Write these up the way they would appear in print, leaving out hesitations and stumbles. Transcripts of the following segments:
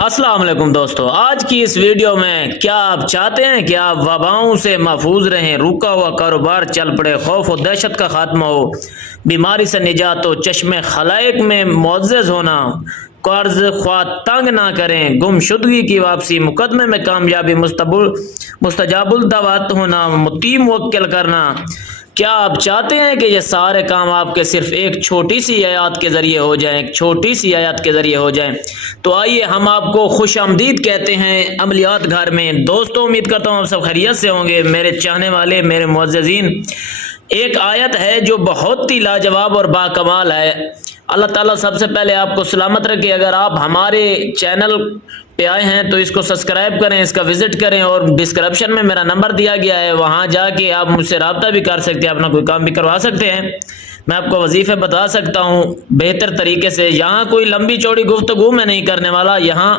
السلام علیکم دوستو، آج کی اس ویڈیو میں کیا آپ چاہتے ہیں کہ آپ وباؤں سے محفوظ رہیں، رکا ہوا کاروبار چل پڑے، خوف و دہشت کا خاتمہ ہو، بیماری سے نجات ہو، چشم خلائق میں معزز ہونا، قرض خواہ تنگ نہ کریں، گمشدگی کی واپسی، مقدمے میں کامیابی، مستجاب الدعوات ہونا، مطیع موکل کرنا؟ کیا آپ چاہتے ہیں کہ یہ سارے کام آپ کے صرف ایک چھوٹی سی آیات کے ذریعے ہو جائیں، ایک چھوٹی سی آیات کے ذریعے ہو جائیں؟ تو آئیے ہم آپ کو خوش آمدید کہتے ہیں عملیات گھر میں۔ دوستوں، امید کرتا ہوں آپ سب خیریت سے ہوں گے، میرے چاہنے والے، میرے معززین۔ ایک آیت ہے جو بہت ہی لاجواب اور باکمال ہے۔ اللہ تعالیٰ سب سے پہلے آپ کو سلامت رکھے۔ اگر آپ ہمارے چینل پہ آئے ہیں تو اس کو سبسکرائب کریں، اس کا وزٹ کریں، اور ڈسکرپشن میں میرا نمبر دیا گیا ہے، وہاں جا کے آپ مجھ سے رابطہ بھی کر سکتے ہیں، اپنا کوئی کام بھی کروا سکتے ہیں۔ میں آپ کو وظیفے بتا سکتا ہوں بہتر طریقے سے۔ یہاں کوئی لمبی چوڑی گفتگو میں نہیں کرنے والا، یہاں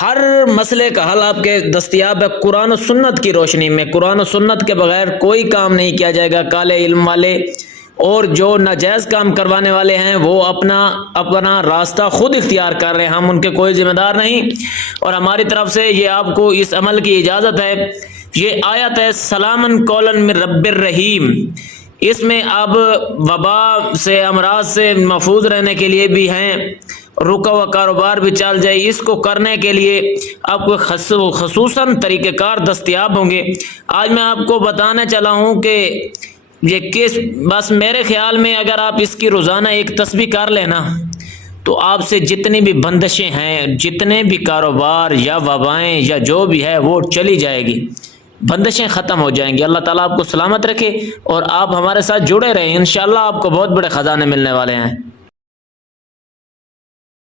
ہر مسئلے کا حل آپ کے دستیاب ہے قرآن و سنت کی روشنی میں۔ قرآن و سنت کے بغیر کوئی کام نہیں کیا جائے گا۔ کالے علم والے اور جو ناجائز کام کروانے والے ہیں وہ اپنا راستہ خود اختیار کر رہے ہیں، ہم ان کے کوئی ذمہ دار نہیں، اور ہماری طرف سے یہ آپ کو اس عمل کی اجازت ہے۔ یہ آیت ہے سلامن قولاً من رب الرحیم۔ اس میں اب وبا سے، امراض سے محفوظ رہنے کے لیے بھی ہیں، رکا ہوا کاروبار بھی چل جائے، اس کو کرنے کے لیے آپ کو خصوصاً طریقہ کار دستیاب ہوں گے۔ آج میں آپ کو بتانے چلا ہوں کہ یہ بس میرے خیال میں اگر آپ اس کی روزانہ ایک تسبیح کر لینا تو آپ سے جتنی بھی بندشیں ہیں، جتنے بھی کاروبار یا وبائیں یا جو بھی ہے وہ چلی جائے گی، بندشیں ختم ہو جائیں گی۔ اللہ تعالیٰ آپ کو سلامت رکھے اور آپ ہمارے ساتھ جڑے رہیں، انشاءاللہ آپ کو بہت بڑے خزانے ملنے والے ہیں۔